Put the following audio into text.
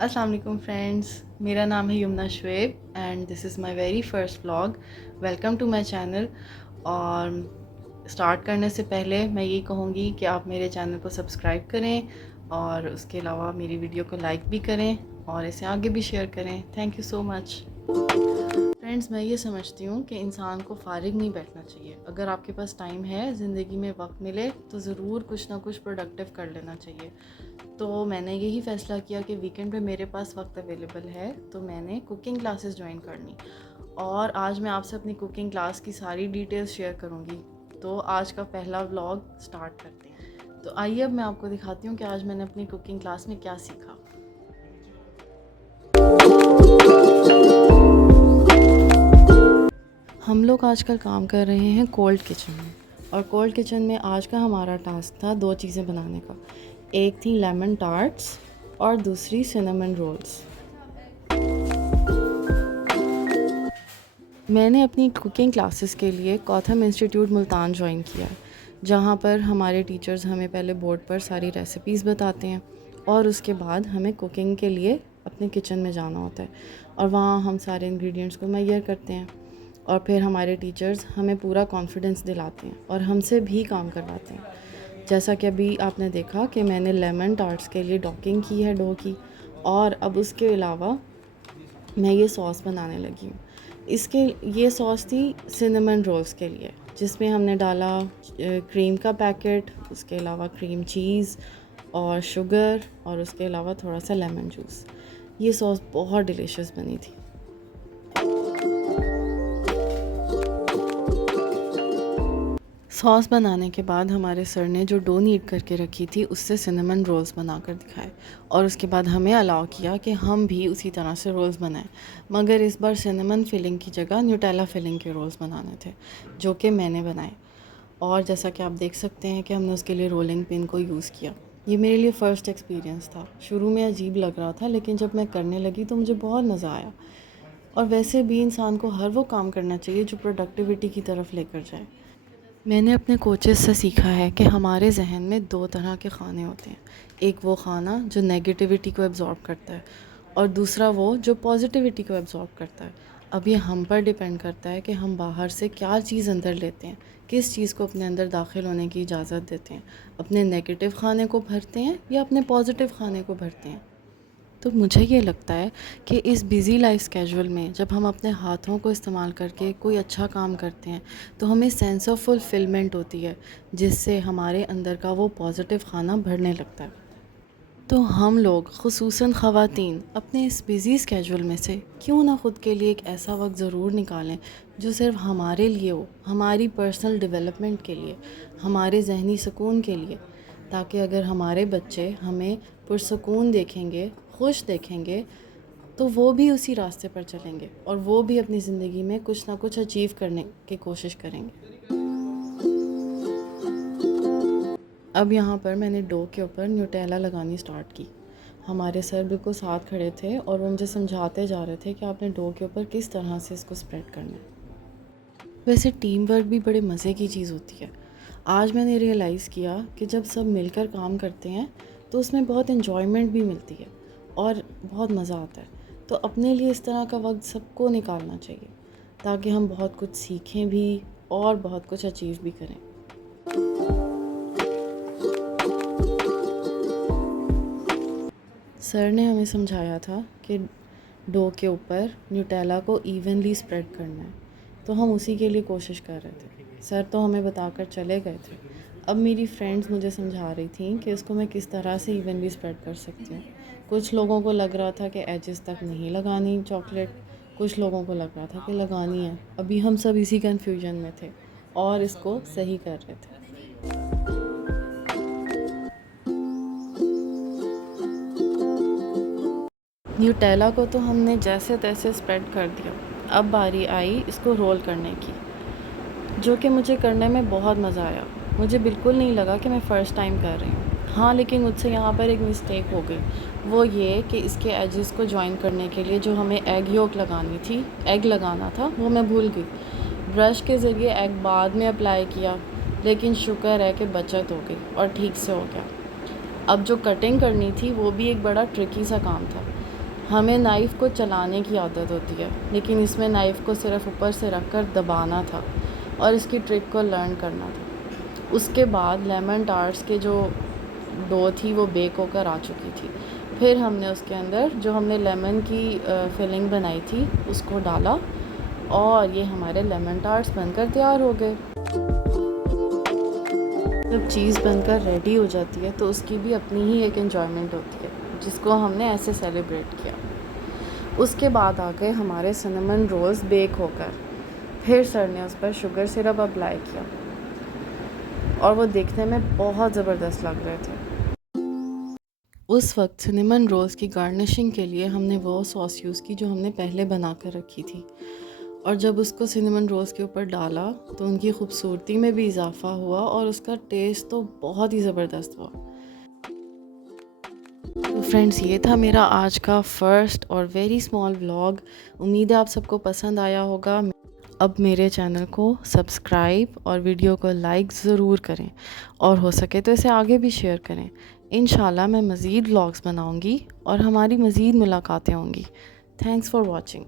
अस्सलाम वालेकुम फ्रेंड्स, मेरा नाम है Yamuna Shoaib and this is my very first vlog. Welcome to my channel. और स्टार्ट करने से पहले मैं ये कहूँगी कि आप मेरे चैनल को सब्सक्राइब करें और उसके अलावा मेरी वीडियो को लाइक भी करें और इसे आगे भी शेयर करें। Thank you so much. Friends, मैं ये समझती हूँ कि इंसान को फ़ारिग नहीं बैठना चाहिए। अगर आपके पास टाइम है, ज़िंदगी में वक्त मिले तो ज़रूर कुछ ना कुछ प्रोडक्टिव कर लेना चाहिए। तो मैंने यही फ़ैसला किया कि वीकेंड पे मेरे पास वक्त अवेलेबल है तो मैंने कुकिंग क्लासेस ज्वाइन करनी, और आज मैं आपसे अपनी कुकिंग क्लास की सारी डिटेल्स शेयर करूँगी। तो आज का पहला व्लॉग स्टार्ट करते हैं। तो आइए अब मैं आपको दिखाती हूँ कि आज मैंने अपनी कुकिंग क्लास में क्या सीखा। हम लोग आजकल काम कर रहे हैं कोल्ड किचन में, और कोल्ड किचन में आज का हमारा टास्क था दो चीज़ें बनाने का। एक थी लेमन टार्ट्स और दूसरी सिनेमन रोल्स। मैंने अपनी कुकिंग क्लासेस के लिए कौथम इंस्टीट्यूट मुल्तान ज्वाइन किया है, जहाँ पर हमारे टीचर्स हमें पहले बोर्ड पर सारी रेसिपीज़ बताते हैं और उसके बाद हमें कुकिंग के लिए अपने किचन में जाना होता है और वहाँ हम सारे इंग्रेडिएंट्स को मैयर करते हैं। और फिर हमारे टीचर्स हमें पूरा कॉन्फिडेंस दिलाते हैं और हमसे भी काम करवाते हैं। जैसा कि अभी आपने देखा कि मैंने लेमन टार्ट्स के लिए डॉकिंग की है डो की, और अब उसके अलावा मैं ये सॉस बनाने लगी हूँ। इसके ये सॉस थी सिनेमन रोल्स के लिए, जिसमें हमने डाला क्रीम का पैकेट, उसके अलावा क्रीम चीज़ और शुगर, और उसके अलावा थोड़ा सा लेमन जूस। ये सॉस बहुत डिलीशियस बनी थी। सॉस बनाने के बाद हमारे सर ने जो डो नीड करके रखी थी उससे सिनेमन रोल्स बनाकर दिखाए, और उसके बाद हमें अलाउ किया कि हम भी उसी तरह से रोल्स बनाएं, मगर इस बार सिनेमन फिलिंग की जगह न्यूटेला फिलिंग के रोल्स बनाने थे, जो कि मैंने बनाए। और जैसा कि आप देख सकते हैं कि हमने उसके लिए रोलिंग पिन को यूज़ किया। ये मेरे लिए फ़र्स्ट एक्सपीरियंस था। शुरू में अजीब लग रहा था, लेकिन जब मैं करने लगी तो मुझे बहुत मज़ा आया। और वैसे भी इंसान को हर वो काम करना चाहिए जो प्रोडक्टिविटी की तरफ लेकर जाए। मैंने अपने कोचेस से सीखा है कि हमारे जहन में दो तरह के खाने होते हैं। एक वो खाना जो नेगेटिविटी को एब्ज़ॉर्ब करता है, और दूसरा वो जो पॉजिटिविटी को एब्ज़ॉर्ब करता है। अब ये हम पर डिपेंड करता है कि हम बाहर से क्या चीज़ अंदर लेते हैं, किस चीज़ को अपने अंदर दाखिल होने की इजाज़त देते हैं। अपने नेगेटिव खाने को भरते हैं या अपने पॉजिटिव खाने को भरते हैं। तो मुझे ये लगता है कि इस बिज़ी लाइफ स्केड्यूल में जब हम अपने हाथों को इस्तेमाल करके कोई अच्छा काम करते हैं तो हमें सेंस ऑफ फुलफिलमेंट होती है, जिससे हमारे अंदर का वो पॉजिटिव खाना भरने लगता है। तो हम लोग ख़ुसूसन ख़वातीन अपने इस बिज़ी स्केड्यूल में से क्यों ना ख़ुद के लिए एक ऐसा वक्त ज़रूर निकालें जो सिर्फ हमारे लिए हो, हमारी पर्सनल डेवलपमेंट के लिए, हमारे जहनी सुकून के लिए, ताकि अगर हमारे बच्चे हमें पुरसुकून देखेंगे, खुश देखेंगे, तो वो भी उसी रास्ते पर चलेंगे और वो भी अपनी ज़िंदगी में कुछ ना कुछ अचीव करने की कोशिश करेंगे। अब यहाँ पर मैंने डो के ऊपर न्यूटेला लगानी स्टार्ट की। हमारे सर बिल्कुल साथ खड़े थे और वो मुझे समझाते जा रहे थे कि आपने डो के ऊपर किस तरह से इसको स्प्रेड करना है। वैसे टीम वर्क भी बड़े मज़े की चीज़ होती है। आज मैंने रियलाइज़ किया कि जब सब मिलकर काम करते हैं तो उसमें बहुत इन्जॉयमेंट भी मिलती है और बहुत मज़ा आता है। तो अपने लिए इस तरह का वक्त सबको निकालना चाहिए, ताकि हम बहुत कुछ सीखें भी और बहुत कुछ अचीव भी करें। सर ने हमें समझाया था कि डो के ऊपर न्यूटेला को इवनली स्प्रेड करना है, तो हम उसी के लिए कोशिश कर रहे थे। सर तो हमें बताकर चले गए थे। अब मेरी फ्रेंड्स मुझे समझा रही थी कि इसको मैं किस तरह से इवनली स्प्रेड कर सकती हूँ। कुछ लोगों को लग रहा था कि एजेस तक नहीं लगानी चॉकलेट, कुछ लोगों को लग रहा था कि लगानी है। अभी हम सब इसी कन्फ्यूजन में थे और इसको सही कर रहे थे। न्यूटेला को तो हमने जैसे तैसे स्प्रेड कर दिया। अब बारी आई इसको रोल करने की, जो कि मुझे करने में बहुत मज़ा आया। मुझे बिल्कुल नहीं लगा कि मैं फ़र्स्ट टाइम कर रही हूँ। हाँ, लेकिन मुझसे यहाँ पर एक मिस्टेक हो गई। वो ये कि इसके एजेस को जॉइन करने के लिए जो हमें एग योक लगानी थी, एग लगाना था, वो मैं भूल गई। ब्रश के ज़रिए एग बाद में अप्लाई किया, लेकिन शुक्र है कि बचत हो गई और ठीक से हो गया। अब जो कटिंग करनी थी वो भी एक बड़ा ट्रिकी सा काम था। हमें नाइफ़ को चलाने की आदत होती है, लेकिन इसमें नाइफ़ को सिर्फ़ ऊपर से रख कर दबाना था और इसकी ट्रिक को लर्न करना था। उसके बाद लेमन टार्ट्स के जो डो थी वो बेक होकर आ चुकी थी। फिर हमने उसके अंदर जो हमने लेमन की फिलिंग बनाई थी उसको डाला और ये हमारे लेमन टार्ट्स बनकर तैयार हो गए। जब चीज़ बनकर रेडी हो जाती है तो उसकी भी अपनी ही एक एन्जॉयमेंट होती है, जिसको हमने ऐसे सेलिब्रेट किया। उसके बाद आ गए हमारे सिनेमन रोल्स बेक होकर। फिर सर ने उस पर शुगर सिरप अप्लाई किया और वो देखने में बहुत ज़बरदस्त लग रहे थे। उस वक्त सिनेमन रोल्स की गार्निशिंग के लिए हमने वो सॉस यूज़ की जो हमने पहले बना कर रखी थी, और जब उसको सिनेमन रोल्स के ऊपर डाला तो उनकी खूबसूरती में भी इजाफा हुआ और उसका टेस्ट तो बहुत ही ज़बरदस्त हुआ। तो फ्रेंड्स, ये था मेरा आज का फर्स्ट और वेरी स्मॉल व्लॉग। उम्मीद है आप सबको पसंद आया होगा। अब मेरे चैनल को सब्सक्राइब और वीडियो को लाइक ज़रूर करें, और हो सके तो इसे आगे भी शेयर करें। इंशाल्लाह मैं मज़ीद व्लॉग्स बनाऊंगी और हमारी मज़ीद मुलाकातें होंगी। Thanks for watching.